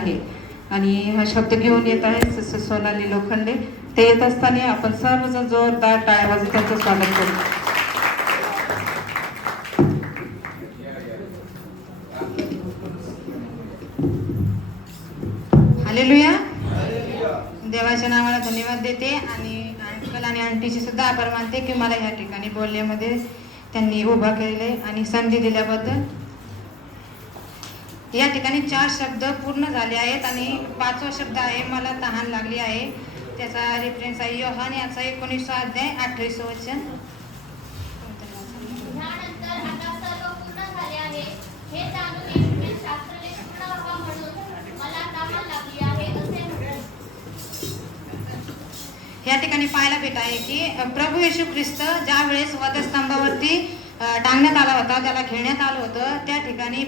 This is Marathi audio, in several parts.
आहे आणि हा शब्द घेऊन येत आहे सोनाली लोखंडे. ते येत असताना आपण सर्वजण जोरदार टाळ्या वाजवून त्यांचं स्वागत करू. हालेलुया. देवाच्या नावाला धन्यवाद देते आणि अंकल आणि आंटीची सुद्धा आभार मानते की मला ह्या ठिकाणी बोलण्यामध्ये त्यांनी उभा केले आणि संधी दिल्याबद्दल. या ठिकाणी 4 शब्द पूर्ण झाले आहेत आणि 5वा शब्द आहे मला तहान लागली आहे. त्याचा रेफरन्स आहे योहान याचा 19 अध्याय 28 वचन. या ठिकाणी पाहायला भेट आहे की प्रभू येशू ख्रिस्त ज्या वेळेस वधस्तंभावरती टांगण्यात आला होता, त्याला खेळण्यात आलं होतं, त्या ठिकाणी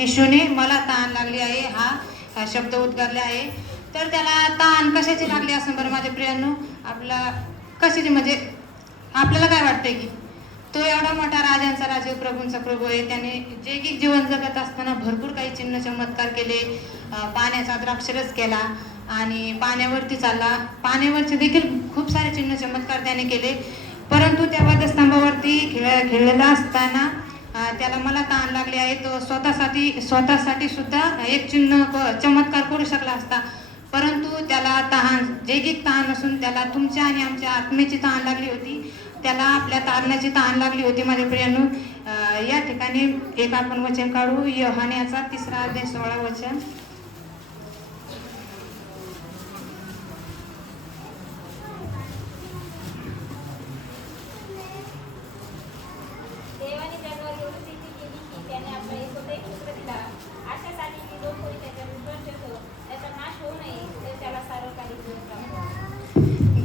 येशूने मला तहान लागली आहे हा शब्द उद्गारले आहे. तर त्याला तहान कशाची लागली असं बरं माझ्या प्रियांनो? आपला कशाची म्हणजे आपल्याला काय वाटतंय की तो एवढा मोठा राजांचा राजा प्रभूंचा प्रभू आहे. त्याने जे की जीवन जगत असताना भरपूर काही चिन्ह चमत्कार केले. पाण्याचा द्राक्षरस केला आणि पाण्यावरती चालला. पाण्यावरचे देखील खूप सारे चिन्ह चमत्कार त्याने केले. परंतु त्या वधस्तंभावरती खेळलेला असताना त्याला मला तहान लागली आहे. तो स्वतःसाठी सुद्धा एक चिन्ह चमत्कार करू शकला असता, परंतु त्याला तहान जैगिक तहान असून त्याला तुमच्या आणि आमच्या आत्मेची तहान लागली होती. त्याला आपल्या तारण्याची तहान लागली होती माझ्या प्रियांनो. या ठिकाणी एक आपण वचन काढू, योहान याचा 3 अध्याय 16 वचन.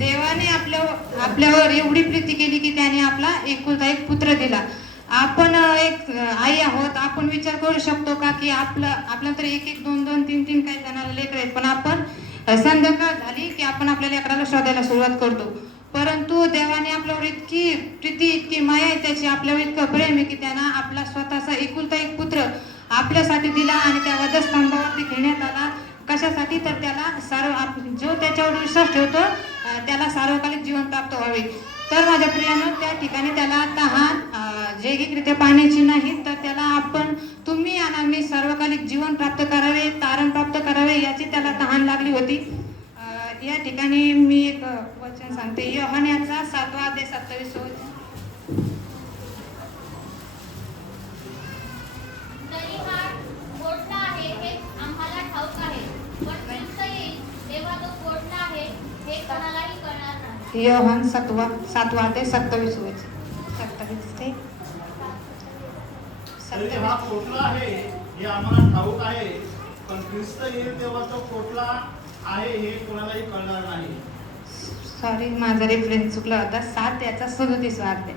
देवाने आपल्यावर एवढी प्रीती केली की त्याने आपला एकुलता एक पुत्र दिला. आपण एक आई आहोत. आपण विचार करू शकतो का की आपल्या तर 1-1, 2-2, 3-3 काही जणांना लेकर आहेत, पण आपण संध्याकाळ झाली की आपण आपल्या लेकराला शोधायला सुरुवात करतो. परंतु देवाने आपल्यावर इतकी प्रीती, इतकी माया आहे त्याची, आपल्यावर इतकं प्रेम आहे की त्यानं आपला स्वतःचा एकुलता एक पुत्र आपल्यासाठी दिला आणि त्या वधस्तंभावरती घेण्यात आला. कशासाठी? तर त्याला जो त्याच्यावर विश्वास ठेवतो त्याला सार्वकालिक जीवन प्राप्त व्हावे. तर माझ्या प्रियांनो, त्या ठिकाणी त्याला तहान जैगिकरित्या पाण्याची नाही, तर त्याला तुम्ही आणि मी सार्वकालिक जीवन प्राप्त करावे, तारण प्राप्त करावे याची त्याला तहान लागली होती. या ठिकाणी मी एक वचन सांगते, योहान याचा 7वा अध्याय 27 वचन. योहान 7वा अध्याय 27 वचन. 27 ते 27. हा पोटला आहे हे आम्हाला ठाऊक आहे, पण ख्रिस्त येईल तेव्हा तो पोटला आहे हे कोणालाही कळणार नाही. सॉरी, माझा रेफरन्स चुकला होता. 7 याचा 37 अध्याय.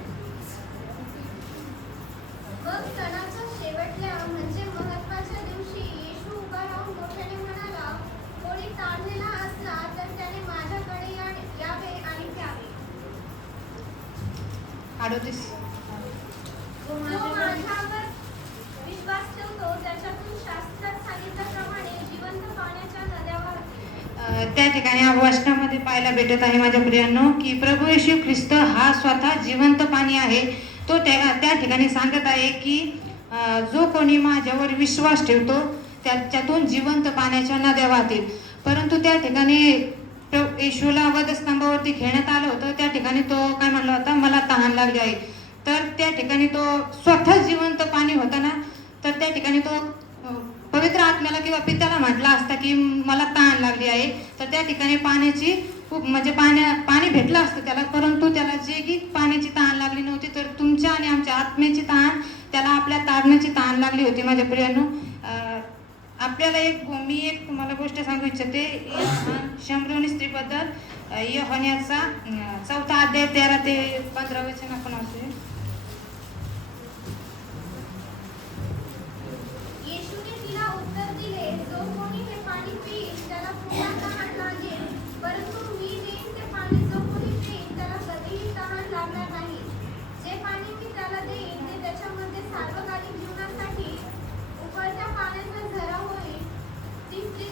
त्या ठिकाणी वचनामध्ये पाहायला भेटत आहे माझ्या प्रियांनो की प्रभू येशू ख्रिस्त हा स्वतः जिवंत पाणी आहे. तो त्या ठिकाणी सांगत आहे की जो कोणी माझ्यावर विश्वास ठेवतो त्याच्यातून जिवंत पाण्याच्या नद्या वाहतील. परंतु त्या ठिकाणी येशूला वधस्तंभावरती खेळण्यात आलं होतं. त्या ठिकाणी तो काय म्हणला होता, मला तहान लागली आहे. तर त्या ठिकाणी तो स्वतः जिवंत पाणी होता ना, तर त्या ठिकाणी तो पवित्र आत्म्याला किंवा पित्याला म्हटला असता की मला तहान लागली आहे, तर त्या ठिकाणी पाण्याची खूप म्हणजे पाणी भेटलं असतं त्याला. परंतु त्याला जैगिक पाण्याची तहान लागली नव्हती, तर तुमच्या आणि आमच्या आत्म्याची तहान, त्याला आपल्या तारण्याची तहान लागली होती माझ्या प्रियांनो. आपल्याला मी एक तुम्हाला गोष्ट सांगू इच्छिते शंभरवणी स्त्रीबद्दल. योहान याचा 4 अध्याय 13 ते 15 वचन आपण वाचूया. सार्वकालिक जीवनासाठी उकळत्या पाण्याचा झरा होईल. ती स्त्री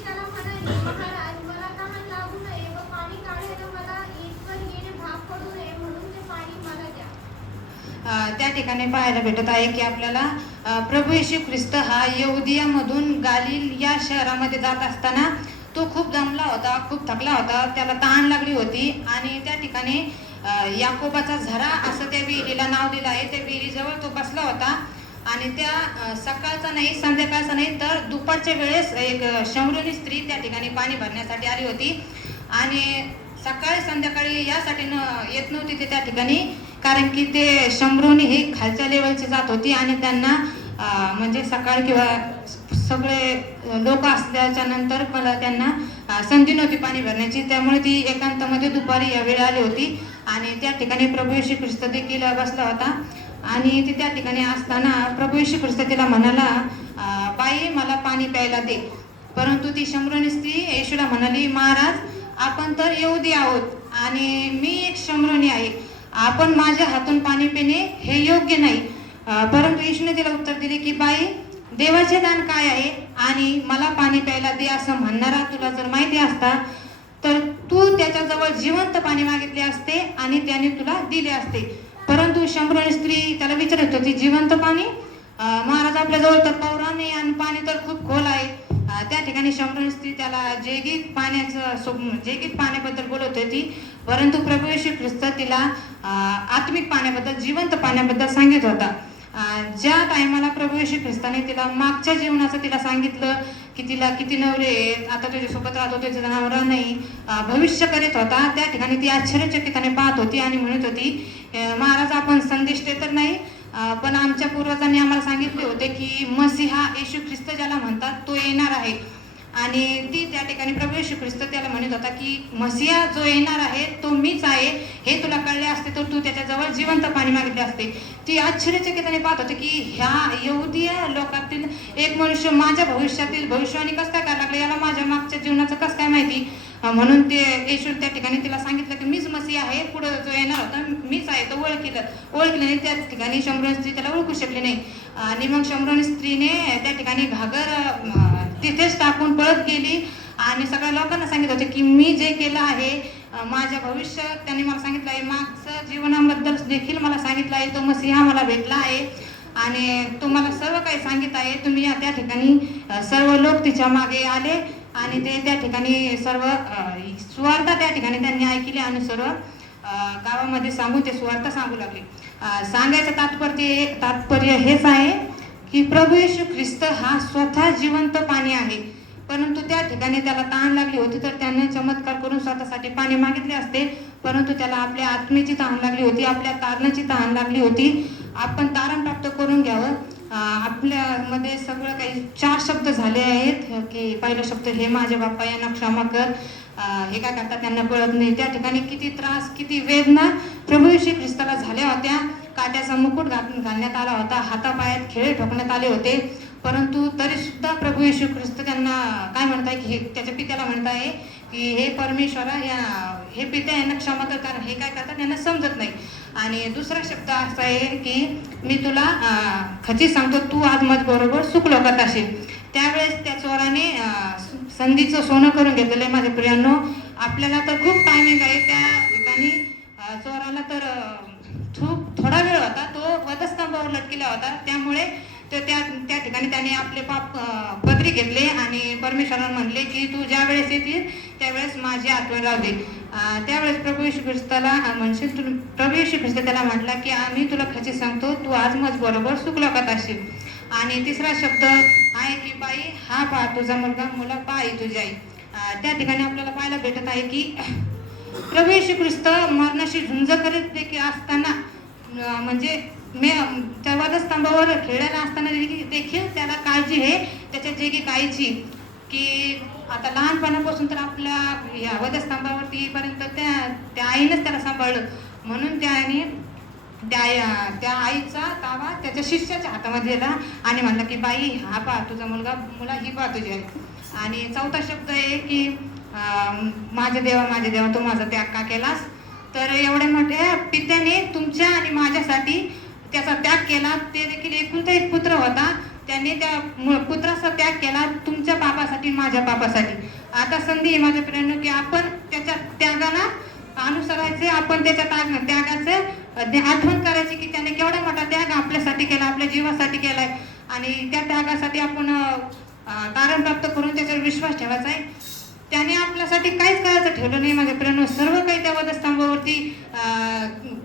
त्या ठिकाणी पाहायला भेटत आहे की आपल्याला प्रभू येशू ख्रिस्त हा यहुदियामधून गालिल या शहरामध्ये जात असताना तो खूप दमला होता, खूप थकला होता, त्याला तहान लागली होती आणि त्या ठिकाणी याकोबाचा झरा असं त्या विहिरीला नाव दिलं आहे. त्या विहिरीजवळ तो बसला होता आणि त्या सकाळचा नाही, संध्याकाळचा नाही, तर दुपारच्या वेळेस एक शमरोनी स्त्री त्या ठिकाणी पाणी भरण्यासाठी आली होती आणि सकाळी संध्याकाळी यासाठी येत नव्हती ते त्या ठिकाणी, कारण की ते शंभरोनी ही खालच्या लेवलची जात होती आणि त्यांना म्हणजे सकाळ किंवा सगळे लोक असल्याच्या नंतर मला त्यांना संधी नव्हती पाणी भरण्याची, त्यामुळे ती एकांतामध्ये दुपारी यावेळी आली होती आणि त्या ठिकाणी प्रभू येशू ख्रिस्त देखील बसला होता आणि ती त्या ठिकाणी असताना प्रभू येशू ख्रिस्त तिला म्हणाला, बाई मला पाणी प्यायला दे. परंतु ती शंभरोनी स्त्री येशूला म्हणाली, महाराज आपण तर यहुदी आहोत आणि मी एक शंभरोनी आहे, आपण माझ्या हातून पाणी पिणे हे योग्य नाही. परंतु येशूने तिला उत्तर दिले की बाई देवाचे दान काय आहे आणि मला पाणी प्यायला दे असं म्हणणारा तुला जर माहिती असता तर तू त्याच्याजवळ जिवंत पाणी मागितले असते आणि त्याने तुला दिले असते. परंतु शंभरोनी स्त्री त्याला विचारत होती, जिवंत पाणी? महाराज आपल्याजवळ तर पौराण नाही आणि पाणी तर खूप खोल आहे. त्या ठिकाणी शंभरोनी स्त्री त्याला जेगीत पाण्याबद्दल बोलत होती, परंतु प्रभू येशू ख्रिस्त तिला आत्मिक पाण्याबद्दल, जिवंत पाण्याबद्दल सांगित होता. ज्या टायमाला प्रभू येशू ख्रिस्ताने तिला मागच्या जीवनाचं तिला सांगितलं की तिला किती नवरे आहेत, आता तुझ्यासोबत राहतो त्याचा नवरा नाही, भविष्य करीत होता, त्या ठिकाणी ती आश्चर्यचकिताने पाहत होती आणि म्हणत होती, महाराज आपण संदिष्टे तर नाही, पण आमच्या पूर्वजांनी आम्हाला सांगितले होते की मसीहा येशू ख्रिस्त ज्याला म्हणतात तो येणार आहे. आणि ती त्या ठिकाणी प्रभू येशू ख्रिस्त त्याला म्हणत होता की मसीहा जो येणार आहे तो मीच आहे, हे तुला कळले असते तर तू त्याच्याजवळ जिवंत पाणी मागितले असते. ती आश्चर्यचकिताने पाहत होती की ह्या यहुदीय लोकातील एक मनुष्य माझ्या भविष्यातील भविष्यवाणी कसं काय करायला लागले, याला माझ्या मागच्या जीवनाचं कसं काय माहिती. म्हणून ते येशू त्या ठिकाणी तिला सांगितलं की मीच मसीह आहे, पुढं जो येणार होता मीच आहे, तो ओळखलं नाही. त्याच ठिकाणी शंभरोनी स्त्री त्याला ओळखू शकली नाही आणि मग शंभरोनी स्त्रीने त्या ठिकाणी घागर तिथेच टाकून पळत गेली आणि सगळ्या लोकांना सांगित होते की मी जे केलं आहे, माझ्या भविष्यात त्यांनी मला सांगितलं आहे, मागचं जीवनाबद्दल देखील मला सांगितलं आहे, तो मसीहा मला भेटला आहे आणि तो मला सर्व काही सांगित आहे. तुम्ही त्या ठिकाणी सर्व लोक तिच्या मागे आले आणि ते त्या ठिकाणी सर्व सुवार्ता त्या ठिकाणी त्यांनी ऐकली आणि सर्व गावामध्ये सांगून ते सुवार्ता सांगू लागले. सांगायचं तात्पर्य हेच आहे की प्रभू येशू ख्रिस्त हा स्वतः जिवंत पाणी आहे. परंतु त्या ठिकाणी त्याला तहान लागली होती तर त्याने चमत्कार करून स्वतःसाठी पाणी मागितले असते, परंतु त्याला आपल्या आत्मेची तहान लागली होती, आपल्या तारणाची तहान लागली होती. आपण तारण प्राप्त करून घ्यावं. आपल्यामध्ये सगळं काही 4 शब्द झाले आहेत की पहिला शब्द हे माझ्या बाप्पा यांना क्षमा कर, हे काय करतात त्यांना कळत नाही. त्या ठिकाणी किती त्रास, किती वेदना प्रभू येशू ख्रिस्ताला झाल्या होत्या. काट्याचा मुकुट घालण्यात आला होता, हातापायात खिळे ठोकण्यात आले होते, परंतु तरी सुद्धा प्रभू येशू ख्रिस्त त्यांना काय म्हणताय की त्याच्या पित्याला म्हणताय की हे परमेश्वरा हे पित्या यांना क्षमा कर, कारण हे काय करतात यांना समजत नाही. आणि दुसरा शब्द असा आहे की मी तुला खचित सांगतो, तू आज माझ्याबरोबर सुखलोकात असेल. त्यावेळेस त्या चोराने संधीचं सोनं करून घेतलेलं आहे. माझ्या प्रियांनो, आपल्याला तर खूप टायमिंग आहे. त्या ठिकाणी चोराला तर थोडा वेळ होता, तो वधस्तंभावर लटकेला होता, त्यामुळे त्या ठिकाणी त्याने आपले पाप पदरी घेतले आणि परमेश्वराला म्हणले की तू ज्या वेळेस येतील त्यावेळेस माझी आत्मा राहू दे. त्यावेळेस प्रभू येशू ख्रिस्ताला प्रभू येशू ख्रिस्त त्याला म्हटला की आम्ही तुला खचित सांगतो, तू आज माझ्याबरोबर सुखलोकात असशील. आणि तिसरा शब्द आहे की बाई हा पहा तुझा मुलगा, मुला पहा ही तुझी आई. त्या ठिकाणी आपल्याला पाहायला भेटत आहे की प्रभू येशू ख्रिस्त मरणाशी झुंज करीत देखील असताना म्हणजे त्या वधस्तंभावर खेळायला असताना देखील त्याला काळजी आहे त्याच्या जेगी कायची की आता लहानपणापासून तर आपल्या या वधस्तंभावरती येईपर्यंत त्या आईनंच त्याला सांभाळलं, म्हणून त्याने त्या आईचा ताबा त्याच्या शिष्याच्या हातामध्ये दिला आणि म्हणला की बाई हा पहा तुझा मुलगा, मुला ही पहा तुझी आई. आणि चौथा शब्द आहे की माझे देवा तू माझा त्याग का केलास. तर एवढ्या मोठ्या पित्याने तुमच्या आणि माझ्यासाठी त्याचा त्याग केला. ते देखील एकुलता एक पुत्र होता, त्याने त्या पुत्राचा त्याग केला तुमच्या पापासाठी, माझ्या पापासाठी. आता संधी आहे माझ्या प्रियांनो की आपण त्याच्या त्यागाला अनुसरायचे, आपण त्याच्या त्यागाचं आठवण करायची की त्याने केवढा मोठा त्याग आपल्यासाठी केला, आपल्या जीवासाठी केलाय आणि त्या त्यागासाठी आपण तारण प्राप्त करून त्याच्यावर विश्वास ठेवायचा आहे. त्याने आपल्यासाठी काहीच करायचं ठेवलं नाही माझ्या प्रेरणा, सर्व काही त्या वधस्तंभावरती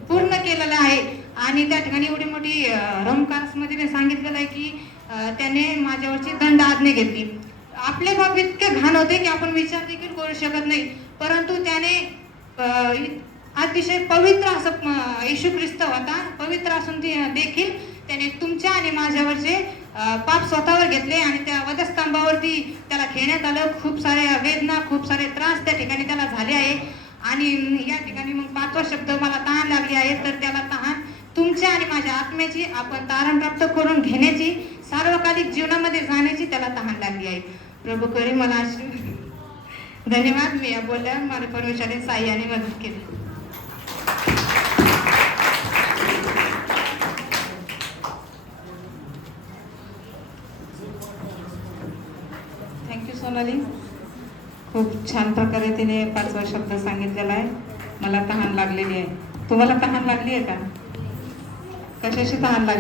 पूर्ण केलेलं आहे. आणि त्या ठिकाणी एवढी मोठी रोमकार्समध्ये मी सांगितलेलं आहे की त्याने माझ्यावरची दंड आज्ञा घेतली. आपले बाप इतके घाण होते की आपण विचार देखील करू शकत नाही, परंतु त्याने अतिशय पवित्र असं येशू ख्रिस्त होता, पवित्र असून देखील त्याने तुमच्या आणि माझ्यावरचे पाप स्वतःवर घेतले आणि त्या वधस्तंभावरती त्याला खेळण्यात आलं. खूप साऱ्या वेदना, खूप सारे त्रास त्या ठिकाणी त्याला झाले आहे. आणि या ठिकाणी मग 5वा शब्द, मला तहान लागली आहे, तर त्याला तहान तुमच्या आणि माझ्या आत्म्याची, आपण तारण प्राप्त करून घेण्याची, सार्वकालिक जीवनामध्ये जाण्याची त्याला तहान लागली आहे. प्रभू करी मला धन्यवाद. मी या बोलल्या मला परमेश्वराने साह्याने मदत केली. थँक्यू सोनाली. खूप छान प्रकारे तिने 5वा शब्द सांगितलेला आहे, मला तहान लागलेली आहे. तुम्हाला तहान लागली आहे का? कशाची तहान लागली?